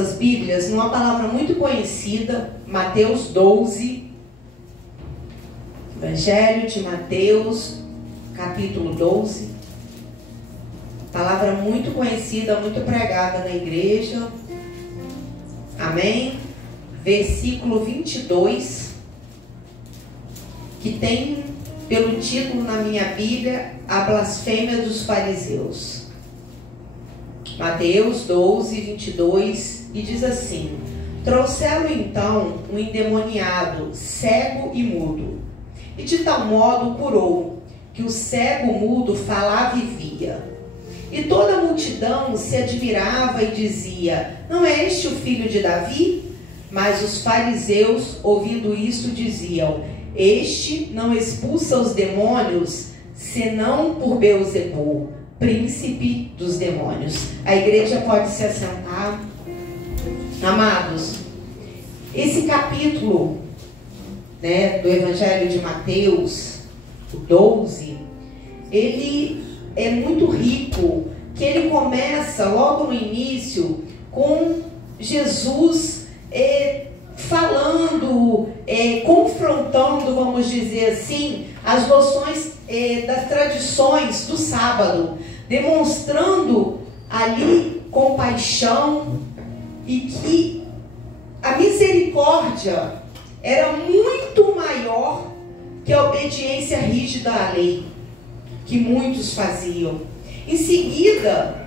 As Bíblias, numa palavra muito conhecida, Mateus 12, Evangelho de Mateus, capítulo 12, palavra muito conhecida, muito pregada na igreja, amém? Versículo 22, que tem pelo título na minha Bíblia, a blasfêmia dos fariseus. Mateus 12, 22, e diz assim: trouxeram então um endemoniado, cego e mudo, e de tal modo curou, que o cego mudo falava e via. E toda a multidão se admirava e dizia: não é este o filho de Davi? Mas os fariseus, ouvindo isto, diziam: este não expulsa os demônios, senão por Beelzebul, príncipe dos demônios. A igreja pode se assentar. Amados, esse capítulo, do Evangelho de Mateus, o 12, ele é muito rico, que ele começa logo no início com Jesus falando, confrontando, vamos dizer assim, as noções das tradições do sábado, demonstrando ali compaixão e que a misericórdia era muito maior que a obediência rígida à lei, que muitos faziam. Em seguida,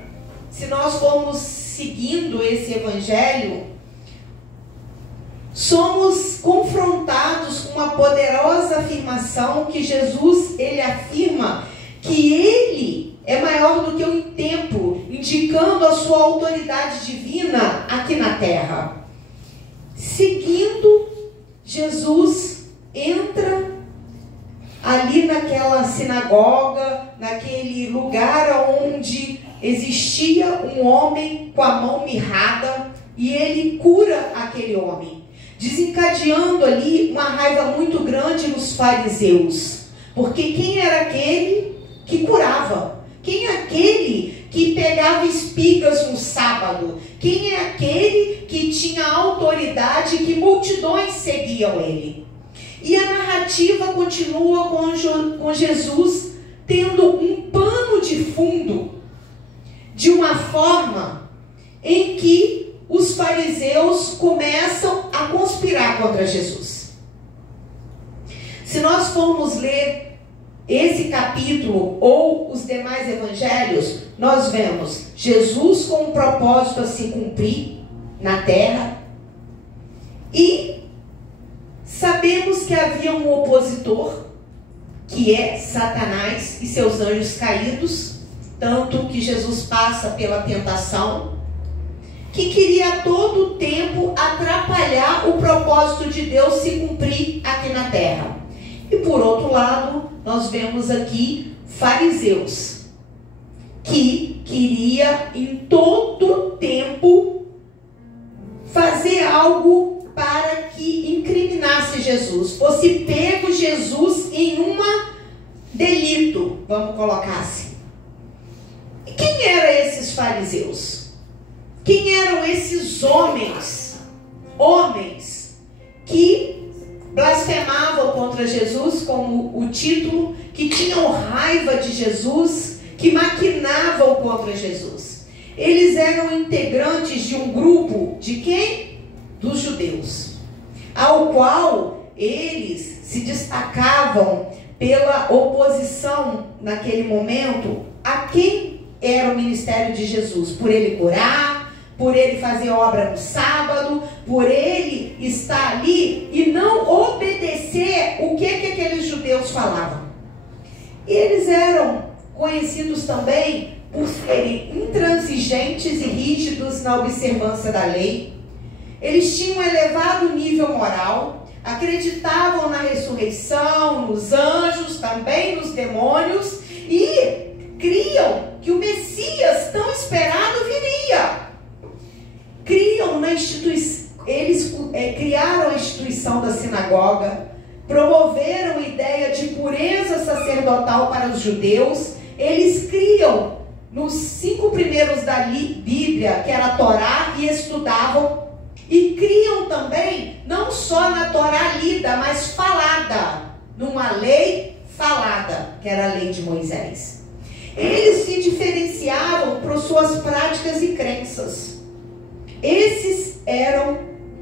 se nós formos seguindo esse evangelho, somos confrontados com uma poderosa afirmação que Jesus, ele afirma que ele é maior do que o tempo, indicando a sua autoridade divina aqui na terra. Seguindo, Jesus entra ali naquela sinagoga, naquele lugar onde existia um homem com a mão mirrada, e ele cura aquele homem, desencadeando ali uma raiva muito grande nos fariseus, porque quem era aquele que curava? Quem é aquele que pegava espigas no sábado? Quem é aquele que tinha autoridade, que multidões seguiam ele? E a narrativa continua com Jesus tendo um pano de fundo, de uma forma em que os fariseus começam a conspirar contra Jesus. Se nós formos ler esse capítulo ou os demais evangelhos, nós vemos Jesus com um propósito a se cumprir na terra, e sabemos que havia um opositor, que é Satanás e seus anjos caídos, tanto que Jesus passa pela tentação, que queria a todo tempo atrapalhar o propósito de Deus se cumprir aqui na terra. E por outro lado, nós vemos aqui fariseus, que queria em todo tempo fazer algo para que incriminasse Jesus, fosse pego Jesus em um delito, vamos colocar assim. E quem eram esses fariseus? Quem eram esses homens que blasfemavam contra Jesus, como o título, que tinham raiva de Jesus, que maquinavam contra Jesus? Eles eram integrantes de um grupo de quem? Dos judeus, ao qual eles se destacavam pela oposição naquele momento a quem era o ministério de Jesus, por ele curar, por ele fazer obra no sábado, por ele estar ali e não obedecer o que aqueles judeus falavam. Eles eram conhecidos também por serem intransigentes e rígidos na observância da lei. Eles tinham um elevado nível moral, acreditavam na ressurreição, nos anjos, também nos demônios, e criam que o Messias tão esperado viria. Criam na instituição, eles criaram a instituição da sinagoga, promoveram a ideia de pureza sacerdotal para os judeus. Eles criam nos 5 primeiros da Bíblia, que era a Torá, e estudavam. E criam também, não só na Torá lida, mas falada, numa lei falada, que era a lei de Moisés. Eles se diferenciavam por suas práticas e crenças. Esses eram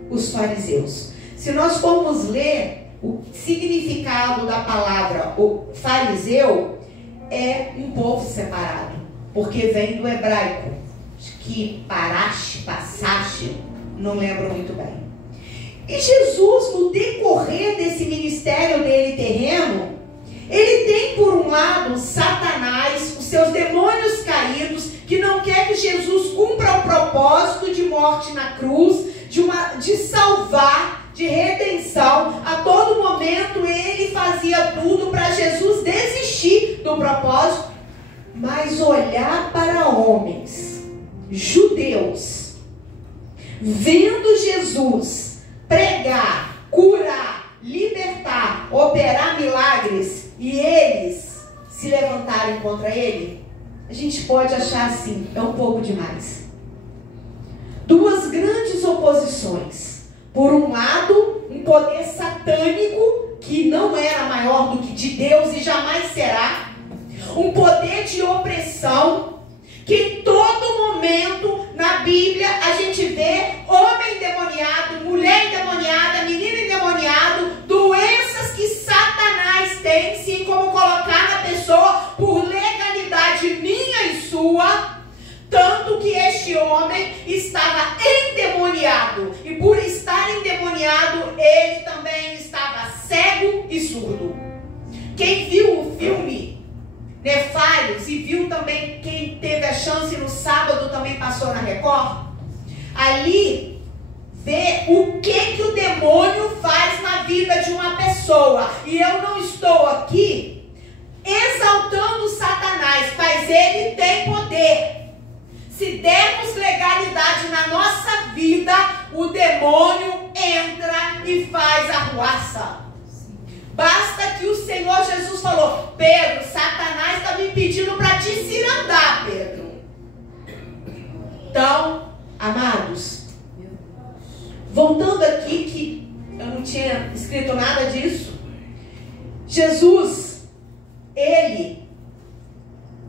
os fariseus. Se nós formos ler o significado da palavra o fariseu, é um povo separado, porque vem do hebraico, que paraste, passaste, não lembro muito bem. E Jesus, no decorrer desse ministério dele terreno, ele tem por um lado Satanás, os seus demônios caídos, que não quer que Jesus cumpra o propósito de morte na cruz, de salvar, de redenção. A todo momento ele fazia tudo para Jesus desistir do propósito, mas olhar para homens, judeus, vendo Jesus pregar, curar, libertar, operar milagres, e eles se levantarem contra ele, a gente pode achar assim, é um pouco demais. Duas grandes oposições. Por um lado, um poder satânico, que não era maior do que de Deus e jamais será. Um poder de opressão, que em todo momento na Bíblia a gente vê homem endemoniado, mulher endemoniada, menino endemoniado, doenças que Satanás tem, sim, como colocar na pessoa por legalidade minha e sua. Tanto que este homem estava endemoniado, e por estar endemoniado, ele também estava cego e surdo. Quem viu o filme Nefários, e viu também, quem teve a chance no sábado também passou na Record, ali vê o que o demônio faz na vida de uma pessoa. E eu não estou aqui exaltando Satanás, mas ele tem poder. Se dermos legalidade na nossa vida, o demônio entra e faz arruaça. Basta que o Senhor Jesus falou: Pedro, Satanás está me pedindo para te cirandar, Pedro. Então, amados, voltando aqui, que eu não tinha escrito nada disso. Jesus, ele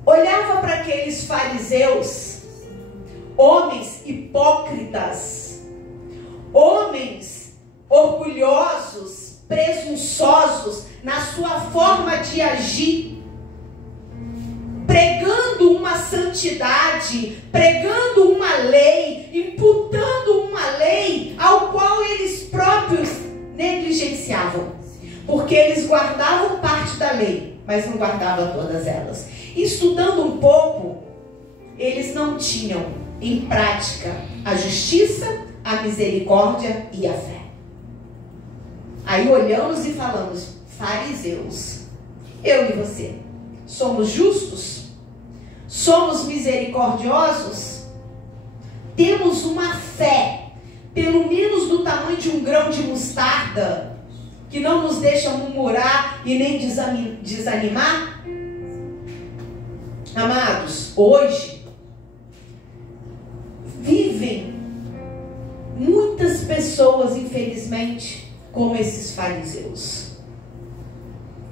olhava para aqueles fariseus, homens hipócritas, homens orgulhosos, presunçosos na sua forma de agir, pregando uma santidade, pregando uma lei, imputando uma lei ao qual eles próprios negligenciavam, porque eles guardavam parte da lei, mas não guardavam todas elas. Estudando um pouco, eles não tinham em prática a justiça, a misericórdia e a fé. Aí olhamos e falamos: fariseus, eu e você, somos justos? Somos misericordiosos? Temos uma fé, pelo menos do tamanho de um grão de mostarda, que não nos deixa murmurar e nem desanimar? Amados, hoje vivem muitas pessoas, infelizmente, como esses fariseus.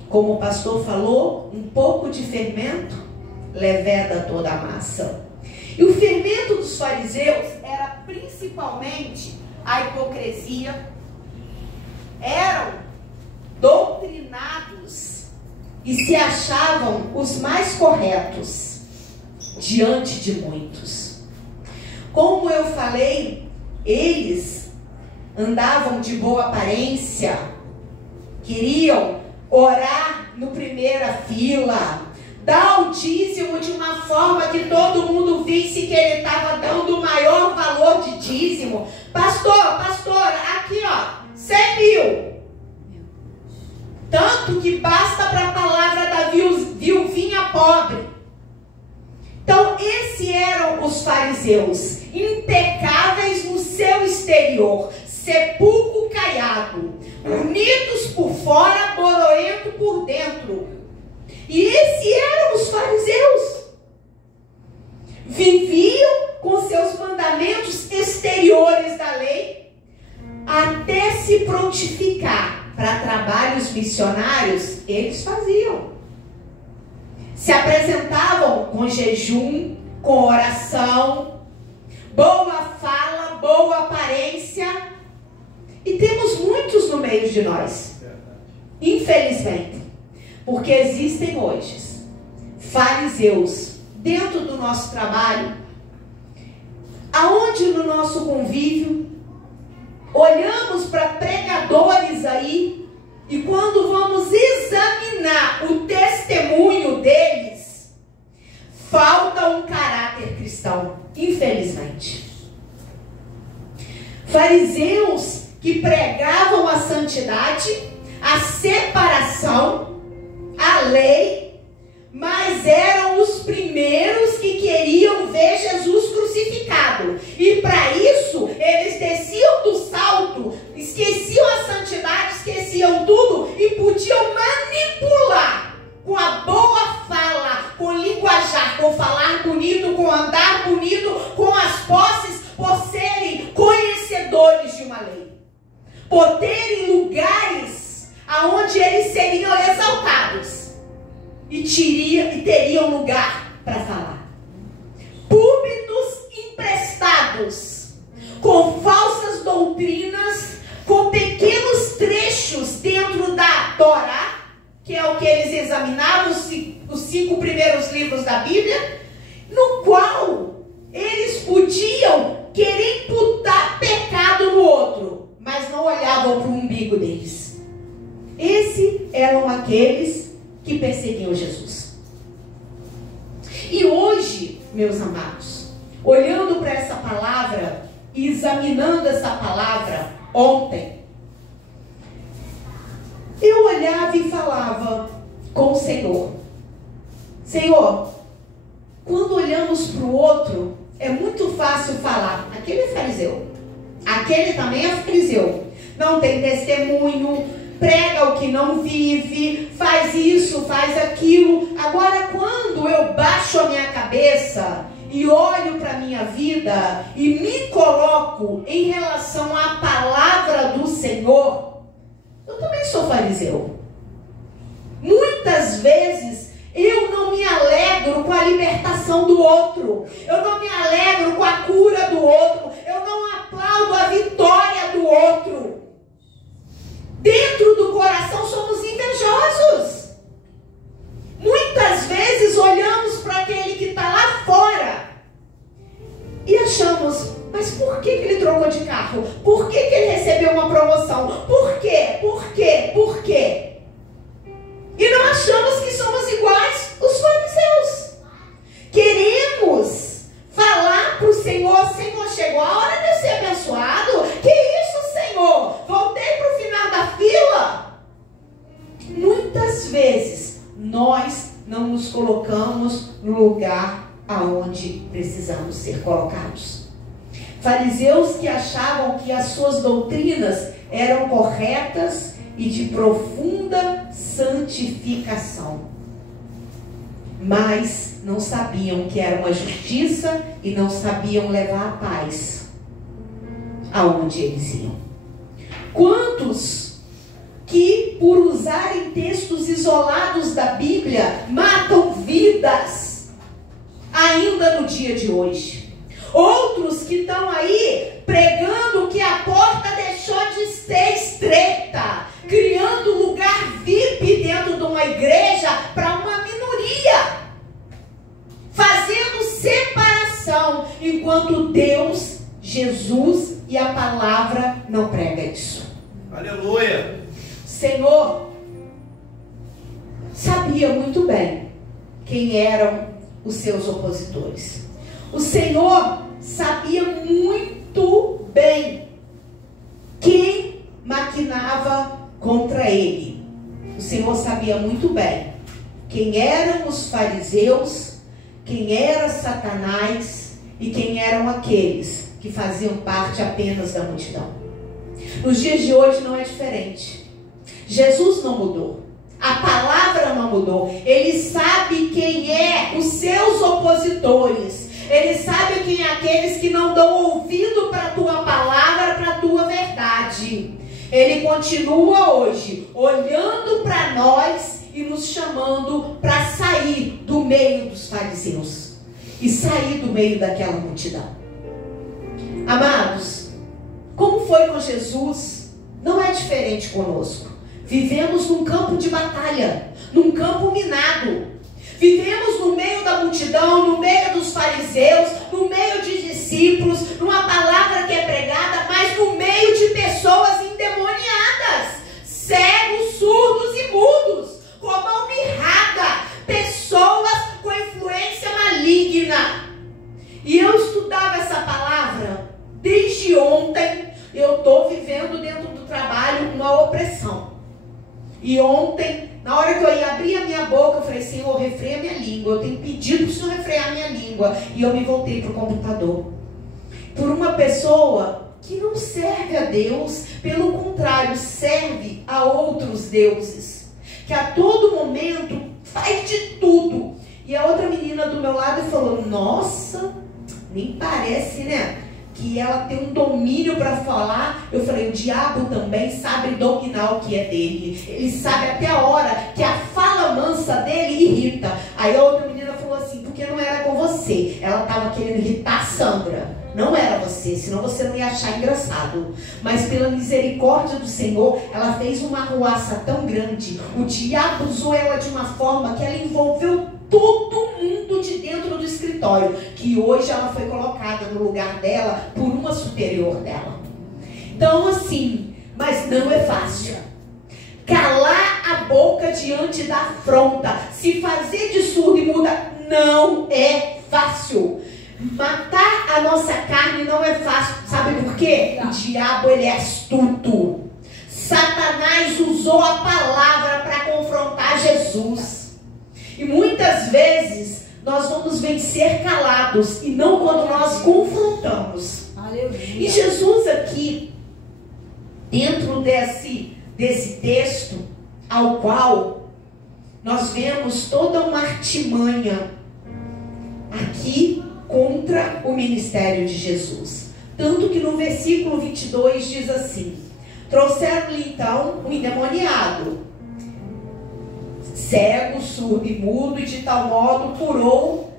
Como o pastor falou, um pouco de fermento leveda toda a massa. E o fermento dos fariseus era principalmente a hipocrisia. Eram doutrinados e se achavam os mais corretos diante de muitos. Como eu falei, eles andavam de boa aparência, queriam orar no primeira fila, dar o dízimo de uma forma que todo mundo visse que ele estava dando o maior valor de dízimo. Pastor, aqui ó, 100 mil. Tanto que basta para a palavra da viuvinha pobre. Então, esses eram os fariseus, impecáveis no seu exterior, sepulcro caiado, bonitos por fora, boroento por dentro. E esses eram os fariseus. viviam com seus mandamentos exteriores da lei, até se prontificar para trabalhos missionários, eles faziam. Se apresentavam com jejum, com oração, boa fala, boa aparência. E temos muitos no meio de nós, infelizmente, porque existem hoje fariseus dentro do nosso trabalho, aonde no nosso convívio olhamos para pregadores aí, e quando vamos examinar o testemunho deles, falta um caráter cristão, infelizmente. Fariseus que pregavam a santidade, a separação, a lei, mas eram os primeiros que queriam ver Jesus crucificado. E para isso, eles desciam do salto, esqueciam a santidade, esqueciam tudo e podiam manipular com a boa fala, com linguajar, com falar bonito, com andar bonito, com as posses, por serem conhecedores de uma lei, por terem lugares aonde eles seriam exaltados e teriam lugar para falar. Púlpitos emprestados, com falsas doutrinas, com pequenos trechos dentro da Torá, que é o que eles examinavam, os 5 primeiros livros da Bíblia, no qual eles podiam querer imputar pecado no outro, mas não olhavam para o umbigo deles. Esses eram aqueles que perseguiam Jesus. E hoje, meus amados, olhando para essa palavra e examinando essa palavra ontem, eu olhava e falava com o Senhor: Senhor, quando olhamos para o outro, é muito fácil falar, aquele é fariseu, aquele também é fariseu, não tem testemunho, prega o que não vive, faz isso, faz aquilo. Agora, quando eu baixo a minha cabeça e olho para a minha vida e me coloco em relação à palavra do Senhor, eu também sou fariseu. Muitas vezes eu não me alegro com a libertação do outro, eu não me alegro com a cura do outro, eu não aplaudo a vitória do outro. Dentro do coração somos invejosos. Muitas vezes olhamos para aquele que está lá fora e achamos: mas por que ele trocou de carro? Por que ele recebeu uma promoção? Por quê? Por quê? Por quê? E não achamos que somos iguais os fariseus. Queremos falar para o Senhor: Senhor, chegou a hora de eu ser abençoado? Que isso, Senhor? Voltei para o final da fila? Muitas vezes nós não nos colocamos no lugar aonde precisamos ser colocados. Fariseus que achavam que as suas doutrinas eram corretas e de profunda santificação, mas não sabiam que era uma justiça e não sabiam levar a paz aonde eles iam. Quantos que, por usarem textos isolados da Bíblia, matam vidas ainda no dia de hoje? Outros que estão aí pregando que a porta deixou de ser estreita, criando lugar VIP dentro de uma igreja para uma minoria, fazendo separação, enquanto Deus, Jesus e a palavra não prega isso. Aleluia! Senhor sabia muito bem quem eram os seus opositores. O Senhor sabia muito bem quem maquinava contra ele. O Senhor sabia muito bem quem eram os fariseus, quem era Satanás e quem eram aqueles que faziam parte apenas da multidão. Nos dias de hoje não é diferente. Jesus não mudou. A palavra não mudou. Ele sabe quem é os seus opositores. Ele sabe quem é aqueles que não dão ouvido para a tua palavra, para a tua verdade. Ele continua hoje olhando para nós e nos chamando para sair do meio dos fariseus e sair do meio daquela multidão. Amados, como foi com Jesus, não é diferente conosco. Vivemos num campo de batalha, num campo minado. Vivemos no meio da multidão, no meio dos fariseus, no meio de discípulos, numa palavra que é pregada, mas no meio de pessoas endemoniadas, cegos, surdos e mudos, com a mão mirrada, pessoas com influência maligna. E eu estudava essa palavra desde ontem. Eu estou vivendo dentro do trabalho uma opressão. E ontem, na hora que eu ia abrir a minha boca, eu falei: Senhor, refreia a minha língua. Eu tenho pedido para o Senhor refrear a minha língua. E eu me voltei para o computador. Por uma pessoa que não serve a Deus, pelo contrário, serve a outros deuses, que a todo momento faz de tudo. E a outra menina do meu lado falou: nossa, nem parece, né, que ela tem um domínio para falar. Eu falei: o diabo também sabe dominar o que é dele. Ele sabe até a hora que a fala mansa dele irrita. Aí a outra menina falou assim: porque não era com você. Ela estava querendo irritar a Sandra. Não era você, senão você não ia achar engraçado. Mas pela misericórdia do Senhor, ela fez uma arruaça tão grande. O diabo usou ela de uma forma que ela envolveu todo mundo de dentro do escritório, que hoje ela foi colocada no lugar dela por uma superior dela. Então assim, mas não é fácil. Calar a boca diante da afronta, se fazer de surdo e muda, não é fácil. Matar a nossa carne não é fácil. Sabe por quê? O diabo, ele é astuto. Satanás usou a palavra para confrontar Jesus. E muitas vezes nós vamos vencer calados e não quando nós confrontamos. Aleluia. E Jesus aqui, dentro desse texto, ao qual nós vemos toda uma artimanha aqui contra o ministério de Jesus. Tanto que no versículo 22 diz assim: trouxeram-lhe então um endemoniado, cego, surdo e mudo, e de tal modo curou,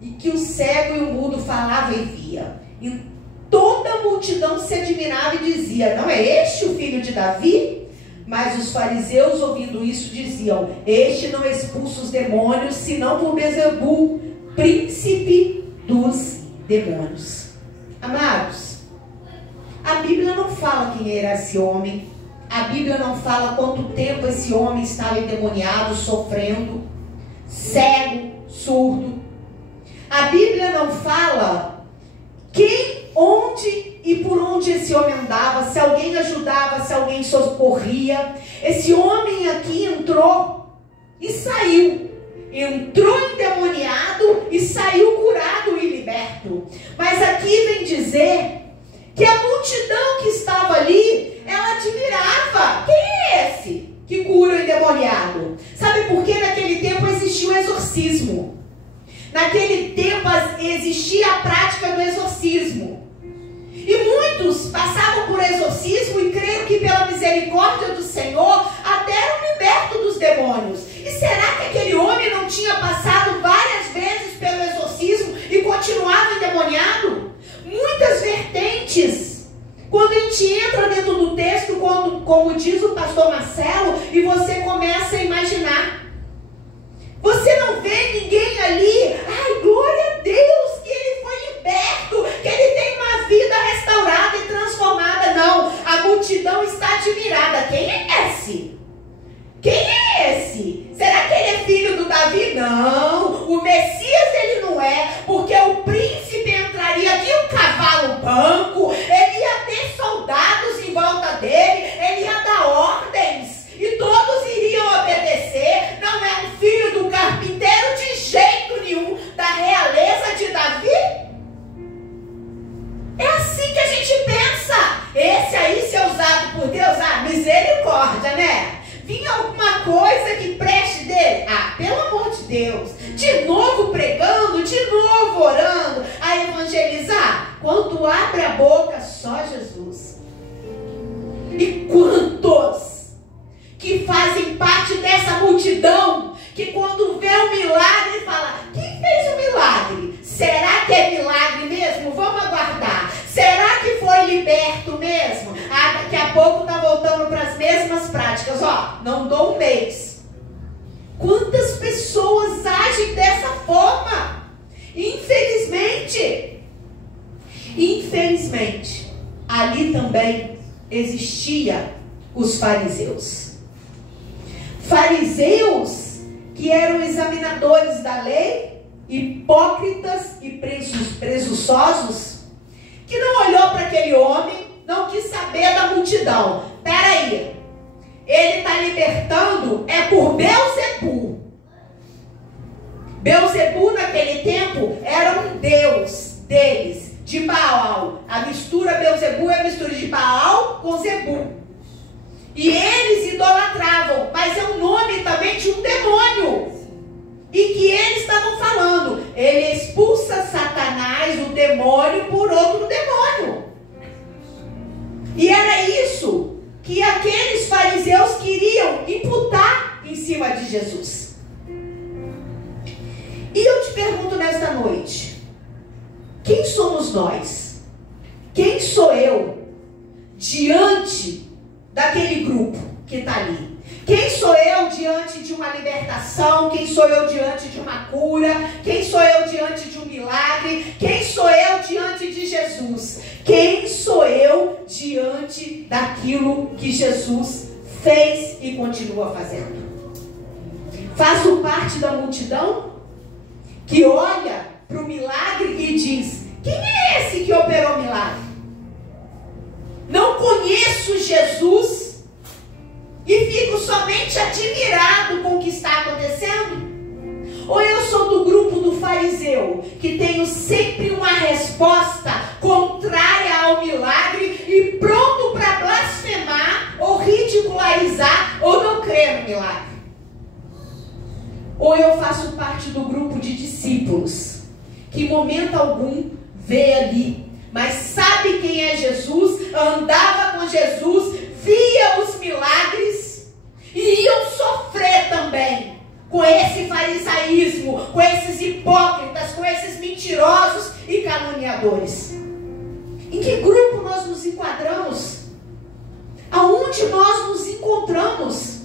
e que o cego e o mudo falavam e via. E toda a multidão se admirava e dizia: não é este o filho de Davi? Mas os fariseus, ouvindo isso, diziam: este não expulsa os demônios, senão por Beelzebul, príncipe dos demônios. Amados, a Bíblia não fala quem era esse homem. A Bíblia não fala quanto tempo esse homem estava endemoniado, sofrendo, cego, surdo. A Bíblia não fala quem, onde e por onde esse homem andava, se alguém ajudava, se alguém socorria. Esse homem aqui entrou e saiu. Entrou endemoniado e saiu curado e liberto. Mas aqui vem dizer que a multidão que estava ali, ela admirava: quem é esse que cura o endemoniado? Sabe por quê? Naquele tempo existia o exorcismo. Naquele tempo existia a prática do exorcismo. E muitos passavam por exorcismo e creio que pela misericórdia do Senhor até eram libertos dos demônios. E será que aquele homem não tinha passado várias vezes pelo exorcismo e continuava endemoniado? Muitas vertentes. Quando a gente entra dentro do texto, como diz o pastor Marcelo, e você começa a imaginar, você não vê ninguém ali: ai, glória a Deus, que ele foi liberto, que ele tem uma vida restaurada e transformada. Não, a multidão está admirada. Quem é esse? Quem é esse? Será que ele é filho do Davi? Não, o Messias ele não é, porque o príncipe entraria aqui, um cavalo branco, ele ia ter soldados em volta dele, ele ia dar ordens, e todos iriam obedecer. Não é um filho do carpinteiro de jeito nenhum, da realeza de Davi. É assim que a gente pensa. Esse aí, se é usado por Deus, misericórdia, né? Vinha alguma coisa que preste dele? Pelo amor de Deus. De novo pregando, de novo orando, perto mesmo. Ah, daqui a pouco tá voltando para as mesmas práticas. Ó, não dou um mês. Quantas pessoas agem dessa forma? Infelizmente, ali também existia os fariseus. Fariseus que eram examinadores da lei, hipócritas e presunçosos, que não olhou para aquele homem, não quis saber da multidão. Peraí, ele está libertando é por Belzebu. Belzebu naquele tempo era um deus deles, de Baal. A mistura Belzebu é a mistura de Baal com Zebu. E eles idolatravam, mas é um nome também de um demônio. E que eles estavam falando, ele expulsa Satanás, o demônio, por outro demônio. E era isso que aqueles fariseus queriam imputar em cima de Jesus. E eu te pergunto nesta noite, quem somos nós? Quem sou eu diante daquele grupo que está ali? Quem sou eu diante de uma libertação? Quem sou eu diante de uma cura? Quem sou eu diante de um milagre? Quem sou eu diante de Jesus? Quem sou eu diante daquilo que Jesus fez e continua fazendo? Faço parte da multidão que olha para o milagre e diz: quem é esse que operou o milagre? Não conheço Jesus e fico somente admirado com o que está acontecendo? Ou eu sou do grupo do fariseu, que tenho sempre uma resposta contrária ao milagre e pronto para blasfemar ou ridicularizar ou não crer no milagre? Ou eu faço parte do grupo de discípulos, que em momento algum vê ali, mas sabe quem é Jesus, andava com Jesus, via os milagres e iam sofrer também com esse farisaísmo, com esses hipócritas, com esses mentirosos e caluniadores. Em que grupo nós nos enquadramos? Aonde nós nos encontramos?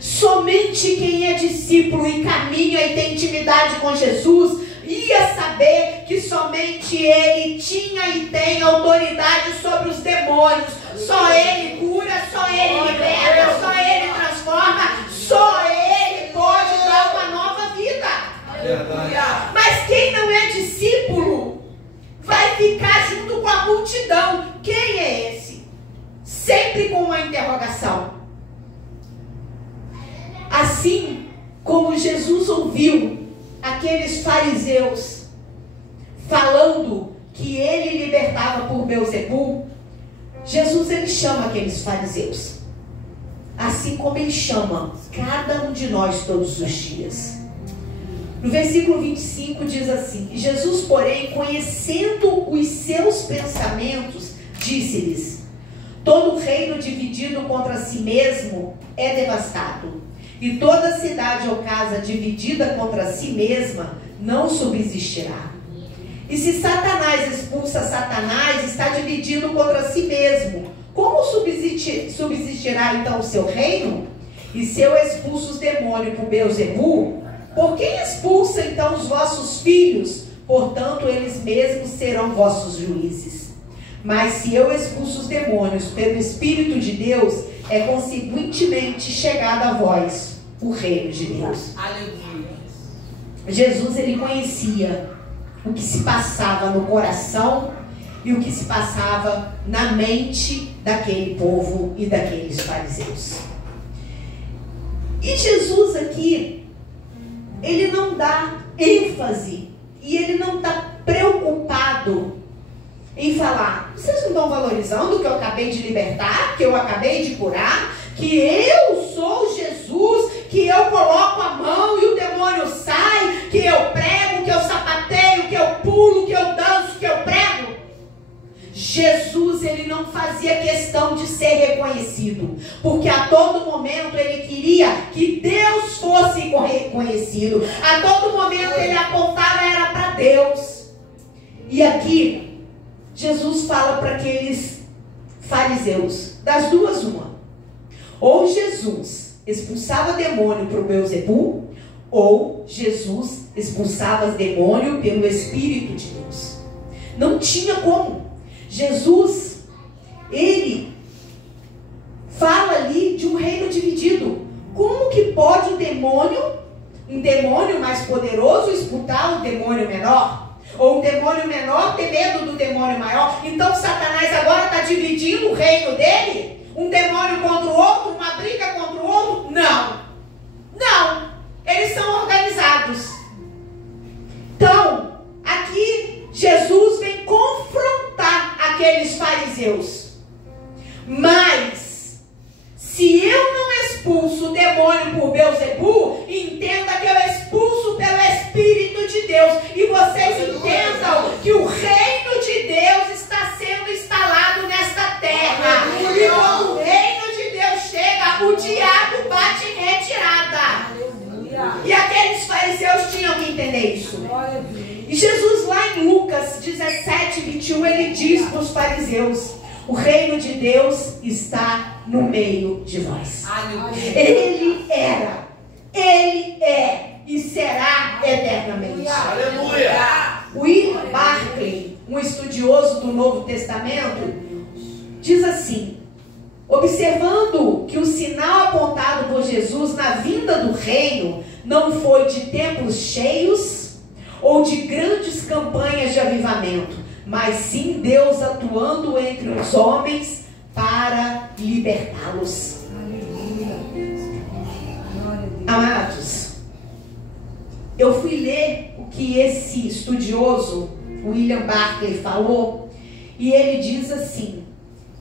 Somente quem é discípulo e caminha e tem intimidade com Jesus ia saber que somente ele tinha e tem autoridade sobre os demônios. Só ele cura, só ele liberta, só ele transforma, só ele pode dar uma nova vida. Aleluia. Mas quem não é discípulo vai ficar junto com a multidão. Quem é esse? Sempre com uma interrogação. Assim como Jesus ouviu aqueles fariseus falando que ele libertava por Belzebu, Jesus ele chama aqueles fariseus, assim como ele chama cada um de nós todos os dias. No versículo 25 diz assim: Jesus, porém, conhecendo os seus pensamentos, disse-lhes: todo reino dividido contra si mesmo é devastado, e toda cidade ou casa dividida contra si mesma não subsistirá. E se Satanás expulsa Satanás, está dividido contra si mesmo. Como subsistirá então o seu reino? E se eu expulso os demônios por Belzebu, por quem expulsa então os vossos filhos? Portanto, eles mesmos serão vossos juízes. Mas se eu expulso os demônios pelo Espírito de Deus, é consequentemente chegado a vós o reino de Deus. Aleluia. Jesus, ele conhecia o que se passava no coração e o que se passava na mente daquele povo e daqueles fariseus. E Jesus aqui, ele não dá ênfase e ele não está preocupado em falar: vocês não estão valorizando o que eu acabei de libertar, que eu acabei de curar, que eu sou Jesus, que eu coloco a mão e o demônio sai, que eu prego, que eu sapateio, que eu pulo, que eu danço, que eu prego. Jesus, ele não fazia questão de ser reconhecido, porque a todo momento ele queria que Deus fosse reconhecido. A todo momento ele apontava era para Deus. E aqui Jesus fala para aqueles fariseus, das duas uma. Ou Jesus expulsava demônio por Beelzebul, ou Jesus expulsava demônio pelo Espírito de Deus. Não tinha como. Jesus, ele fala ali de um reino dividido. Como que pode um demônio mais poderoso expulsar um demônio menor? Ou um demônio menor ter medo do demônio maior? Então Satanás agora está dividindo o reino dele? Um demônio contra o outro? Uma briga contra o outro? Não. Não. Eles são organizados. Então, aqui Jesus vem confrontar aqueles fariseus. Mas, se eu não expulso o demônio por Beelzebul, entenda que eu expulso pelo Espírito de Deus. E vocês entendam que o reino de Deus está sendo instalado nesta terra. E quando o reino de Deus chega, o diabo bate em retirada. E aqueles fariseus tinham que entender isso. E Jesus lá em Lucas 17, 21, ele diz para os fariseus: o reino de Deus está no meio de vós. Ele era, ele é e será eternamente. Aleluia! William Barclay, um estudioso do Novo Testamento, diz assim: observando que o sinal apontado por Jesus na vinda do reino não foi de templos cheios ou de grandes campanhas de avivamento, mas sim Deus atuando entre os homens para libertá-los. Amados, eu fui ler o que esse estudioso William Barclay falou, e ele diz assim,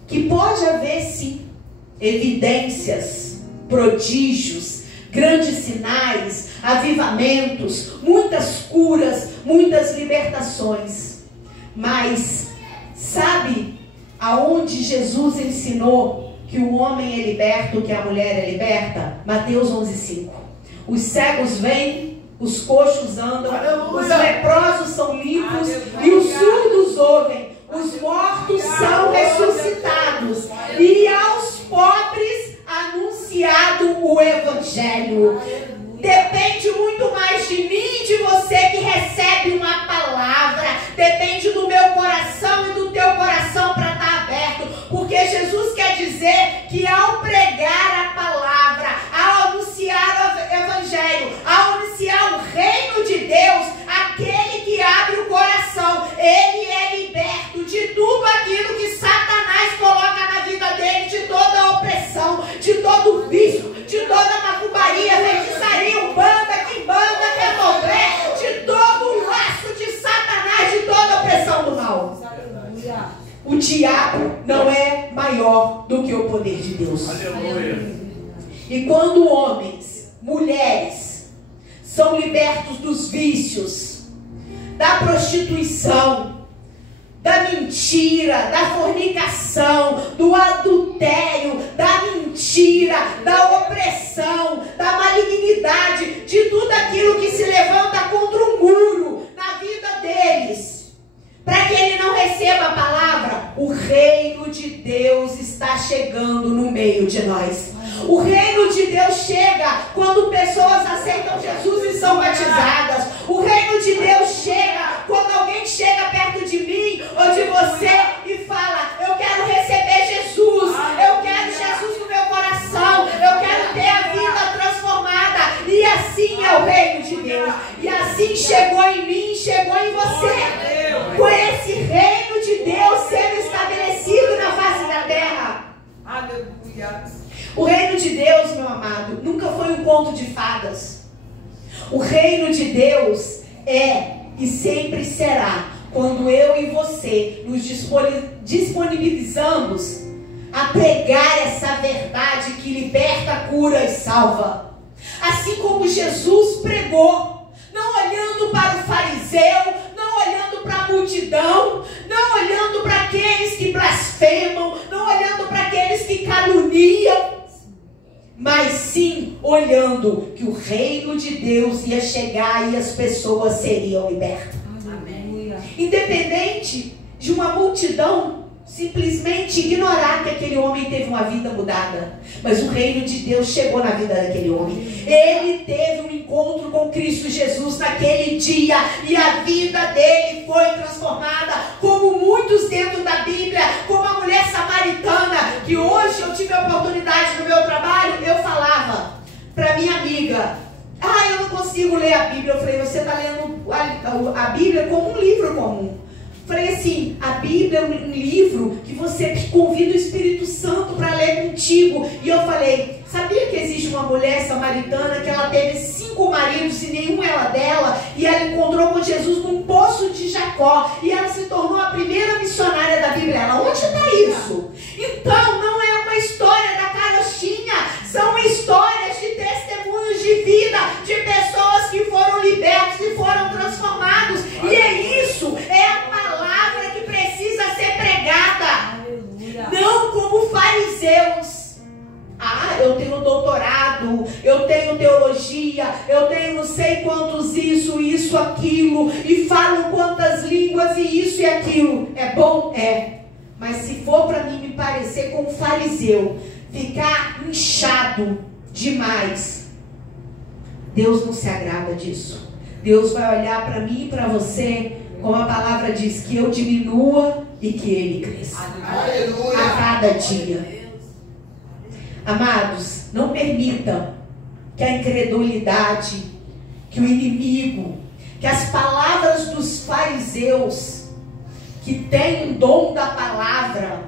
que pode haver sim evidências, prodígios, grandes sinais, avivamentos, muitas curas, muitas libertações. Mas sabe aonde Jesus ensinou que o homem é liberto, que a mulher é liberta? Mateus 11:5. Os cegos vêm, os coxos andam, os leprosos são limpos e os surdos ouvem. Os mortos são ressuscitados e aos pobres anunciado o Evangelho. Depende muito mais de mim e de você que recebe uma palavra. Depende do meu coração e do teu coração para estar aberto. Porque Jesus quer dizer que ao pregar a palavra, ao anunciar o Evangelho, ao anunciar o reino de Deus, aquele que abre o coração, ele é liberto de tudo aquilo que Satanás coloca na vida dele, de toda a opressão, de todo o vício, de toda a macumbaria, feitiçaria, umbanda, quimbanda, candomblé, de todo o laço de Satanás, de toda a opressão do mal. O diabo não é maior do que o poder de Deus. E quando homens, mulheres, são libertos dos vícios, da prostituição, da mentira, da fornicação, do adultério, da mentira, da opressão, da malignidade, de tudo aquilo que se levanta contra o muro na vida deles, para que ele não receba a palavra, o reino de Deus está chegando no meio de nós. O reino de Deus chega quando pessoas aceitam Jesus e são batizadas. O reino de Deus chega quando alguém chega perto de mim ou de você e fala: eu quero receber Jesus, eu quero Jesus no meu coração, eu quero ter a vida transformada. E assim é o reino de Deus. E assim chegou em mim, chegou em você. Com esse reino de Deus sendo estabelecido na face da terra. Aleluia. O reino de Deus, meu amado, nunca foi um conto de fadas. O reino de Deus é e sempre será quando eu e você nos disponibilizamos a pregar essa verdade que liberta, cura e salva. Assim como Jesus pregou, não olhando para o fariseu, não olhando para a multidão, não olhando para aqueles que blasfemam, não olhando para aqueles que caluniam, mas sim olhando que o reino de Deus ia chegar e as pessoas seriam libertas. Amém. Independente de uma multidão simplesmente ignorar que aquele homem teve uma vida mudada. Mas o reino de Deus chegou na vida daquele homem. Ele teve um encontro com Cristo Jesus naquele dia, e a vida dele foi transformada, como muitos dentro da Bíblia, como a mulher samaritana, que hoje eu tive a oportunidade no meu trabalho, eu falava para minha amiga: eu não consigo ler a Bíblia. Eu falei: você está lendo a Bíblia como um livro comum. Falei assim: a Bíblia é um livro que você convida o Espírito Santo para ler contigo. E eu falei: sabia que existe uma mulher samaritana que ela teve 5 maridos e nenhum era dela, e ela encontrou com Jesus num poço de Jacó, e ela se tornou a primeira missionária da Bíblia? Ela: onde está isso? Então não é uma história da carochinha, são histórias de testemunhos de vida, de pessoas que foram libertas e foram transformados. E é isso, é a palavra que precisa ser pregada. Aleluia. Não como fariseus. Eu tenho doutorado, eu tenho teologia, eu tenho não sei quantos isso, aquilo, e falo quantas línguas e isso e aquilo. É bom? É. Mas se for para mim me parecer com um fariseu, ficar inchado demais, Deus não se agrada disso. Deus vai olhar para mim e para você, como a palavra diz, que eu diminua e que Ele cresça. Aleluia. A cada dia. Amados, não permitam que a incredulidade, que o inimigo, que as palavras dos fariseus, que têm um dom da palavra,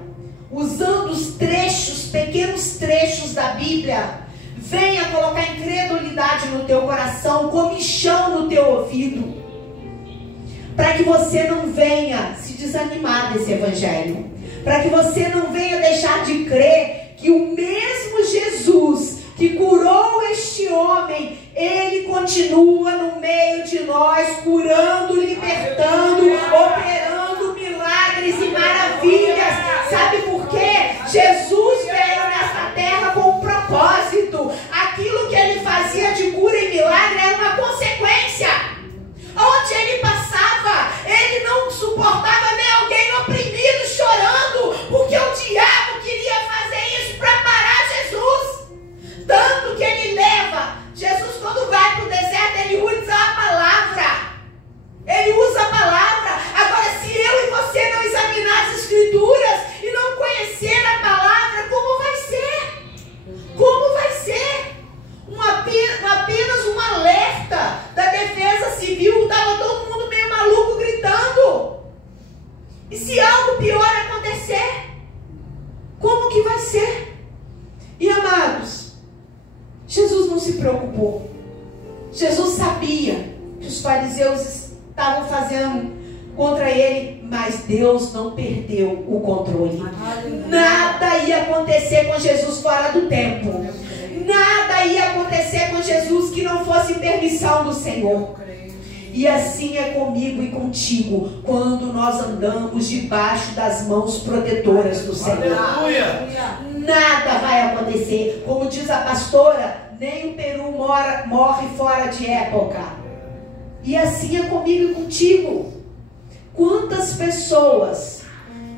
usando os trechos, pequenos trechos da Bíblia, venha colocar incredulidade no teu coração, comichão no teu ouvido, para que você não venha se desanimar desse evangelho, para que você não venha deixar de crer que o mesmo Jesus que curou este homem, Ele continua no meio de nós, curando, libertando, operando milagres e maravilhas. Sabe por quê? Jesus veio nessa terra com um propósito. Aquilo que Ele fazia de cura e milagre era uma consequência. Onde Ele passava, Ele não suportava nem alguém oprimido, chorando, porque o diabo queria fazer isso para parar Jesus. Tanto que Ele leva, Jesus quando vai para o deserto, Ele usa a palavra. Ele usa a palavra. Agora, se eu e você não examinar as Escrituras e não conhecer a palavra, como vai ser? Como vai ser? Apenas um alerta da Defesa Civil, estava todo mundo meio maluco gritando. E se algo pior acontecer, como que vai ser? E amados, Jesus não se preocupou. Jesus sabia que os fariseus estavam fazendo contra ele, mas Deus não perdeu o controle. Nada ia acontecer com Jesus fora do tempo. Nada ia acontecer com Jesus que não fosse permissão do Senhor. E assim é comigo e contigo, quando nós andamos debaixo das mãos protetoras do Senhor. Aleluia. Nada vai acontecer. Como diz a pastora, nem o peru morre fora de época. E assim é comigo e contigo. Quantas pessoas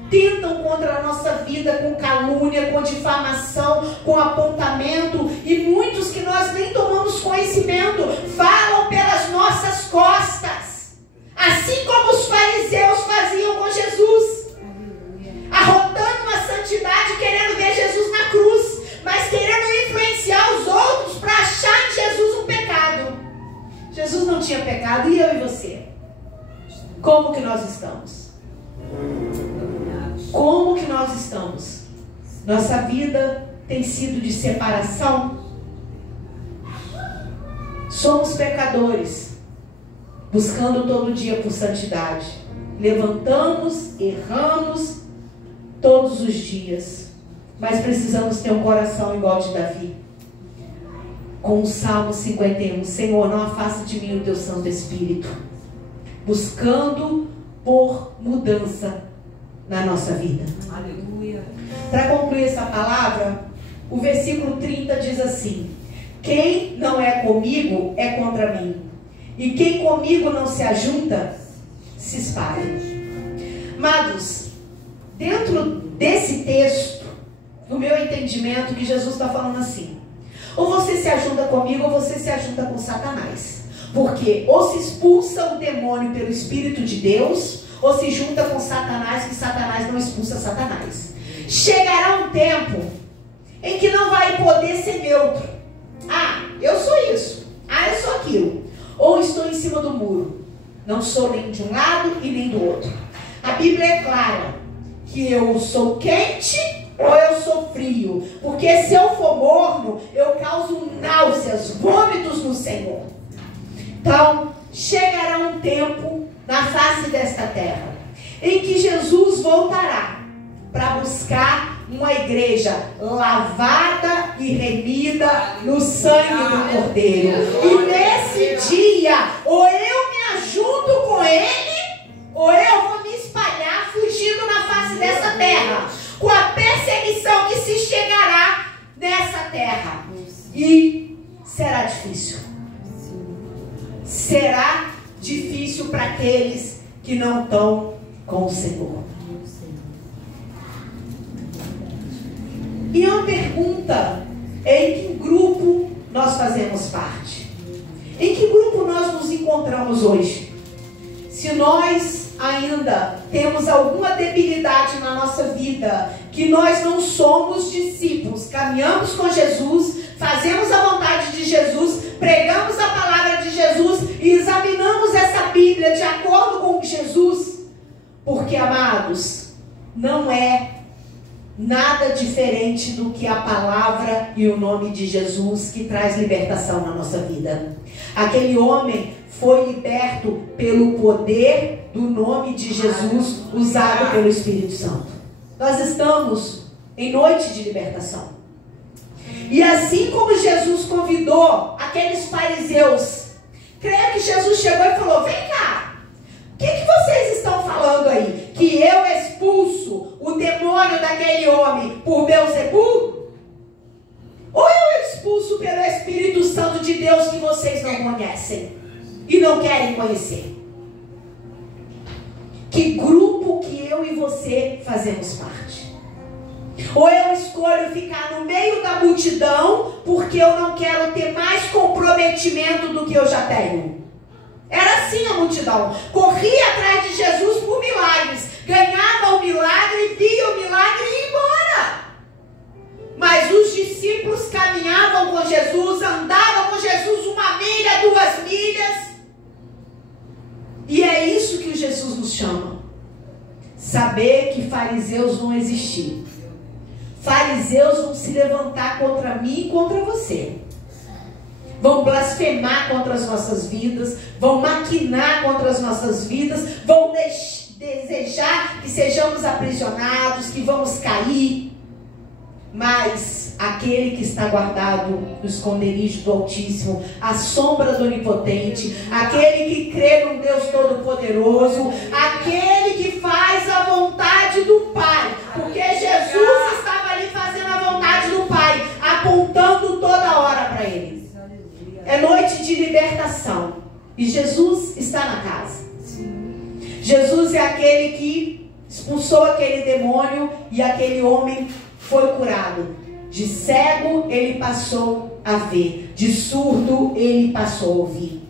tentam contra a nossa vida com calúnia, com difamação, com apontamento, e muitos que nós nem tomamos conhecimento falam pelas nossas costas, assim como os fariseus faziam com Jesus, arrotando uma santidade, querendo ver Jesus na cruz, mas querendo influenciar os outros para achar em Jesus um pecado. Jesus não tinha pecado, e eu e você? Como que nós estamos? Como que nós estamos? Nossa vida tem sido de separação? Somos pecadores, buscando todo dia por santidade. Levantamos, erramos todos os dias, mas precisamos ter um coração igual de Davi, com o Salmo 51. Senhor, não afasta de mim o teu Santo Espírito, buscando por mudança na nossa vida. Aleluia. Para concluir essa palavra, o versículo 30 diz assim: quem não é comigo é contra mim, e quem comigo não se ajunta, se espalha. Amados, dentro desse texto, no meu entendimento, que Jesus está falando assim: ou você se ajuda comigo, ou você se ajuda com Satanás. Porque ou se expulsa o demônio pelo Espírito de Deus, ou se junta com Satanás, que Satanás não expulsa Satanás. Chegará um tempo em que não vai poder ser neutro. Ah, eu sou isso. Ah, eu sou aquilo. Ou estou em cima do muro. Não sou nem de um lado e nem do outro. A Bíblia é clara que eu sou quente ou eu sou frio. Porque se eu for morno, eu causo náuseas, vômitos no Senhor. Então, chegará um tempo na face desta terra em que Jesus voltará para buscar uma igreja lavada e remida no sangue do Cordeiro. E nesse dia, ou eu me ajunto com ele, ou eu vou me espalhar fugindo na face dessa terra, com a perseguição que se chegará nessa terra. E será difícil. Será difícil para aqueles que não estão com o Senhor. E uma pergunta: em que grupo nós fazemos parte? Em que grupo nós nos encontramos hoje? Se nós ainda temos alguma debilidade na nossa vida, que nós não somos discípulos, caminhamos com Jesus, fazemos a vontade de Jesus, pregamos a palavra de Jesus e examinamos essa Bíblia de acordo com Jesus, porque, amados, não é nada diferente do que a palavra e o nome de Jesus que traz libertação na nossa vida. Aquele homem foi liberto pelo poder do nome de Jesus usado pelo Espírito Santo. Nós estamos em noite de libertação. E assim como Jesus convidou aqueles fariseus, creio que Jesus chegou e falou: vem cá, o que vocês estão falando aí? Que eu expulso o demônio daquele homem por Beelzebul? Ou eu expulso pelo Espírito Santo de Deus que vocês não conhecem e não querem conhecer? Que grupo que eu e você fazemos parte? Ou eu escolho ficar no meio da multidão porque eu não quero ter mais comprometimento do que eu já tenho? Era assim a multidão. Corria atrás de Jesus por milagres. Ganhava o milagre, via o milagre e ia embora. Mas os discípulos caminhavam com Jesus, andavam com Jesus 1 milha, 2 milhas. E é isso que Jesus nos chama. Saber que fariseus vão existir. Fariseus vão se levantar contra mim e contra você. Vão blasfemar contra as nossas vidas, vão maquinar contra as nossas vidas, vão desejar que sejamos aprisionados, que vamos cair. Mas aquele que está guardado no esconderijo do Altíssimo, à sombra do Onipotente, aquele que crê num Deus Todo-Poderoso, aquele que faz a vontade do Pai, porque Jesus estava ali fazendo a vontade do Pai, apontando toda hora para ele. É noite de libertação e Jesus está na casa. Jesus é aquele que expulsou aquele demônio e aquele homem foi curado. De cego ele passou a ver, de surdo ele passou a ouvir.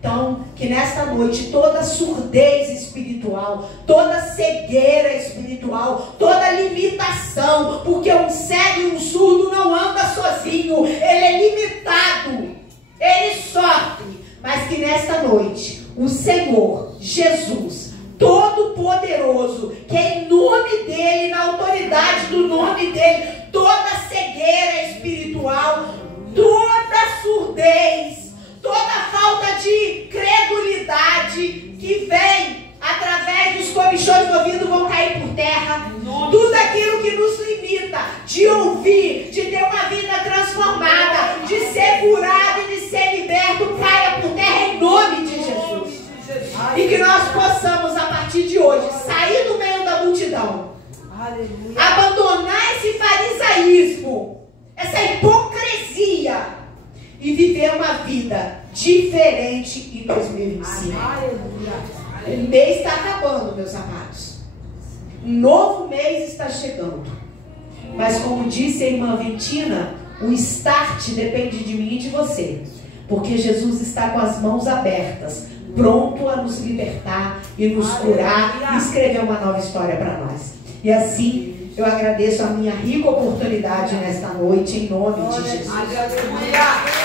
Então, que nesta noite toda surdez espiritual, toda cegueira espiritual, toda limitação, porque um cego e um surdo não anda sozinho, ele é limitado. Ele sofre, mas que nesta noite o Senhor Jesus Todo-Poderoso, que em nome dele, na autoridade do nome dele, toda cegueira espiritual, toda surdez, toda falta de credulidade que vem através dos comichões do ouvido vão cair por terra. Tudo aquilo que nos limita de ouvir, de ter uma vida transformada, de ser curado e de ser liberto, caia por terra em nome de Jesus. E que nós possamos, a partir de hoje, sair do meio da multidão, abandonar esse farisaísmo, essa hipocrisia e viver uma vida diferente em 2025. O mês está acabando, meus amados. Um novo mês está chegando. Mas como disse a irmã Ventina, o start depende de mim e de você. Porque Jesus está com as mãos abertas, pronto a nos libertar e nos curar e escrever uma nova história para nós. E assim, eu agradeço a minha rica oportunidade nesta noite, em nome de Jesus. Aleluia.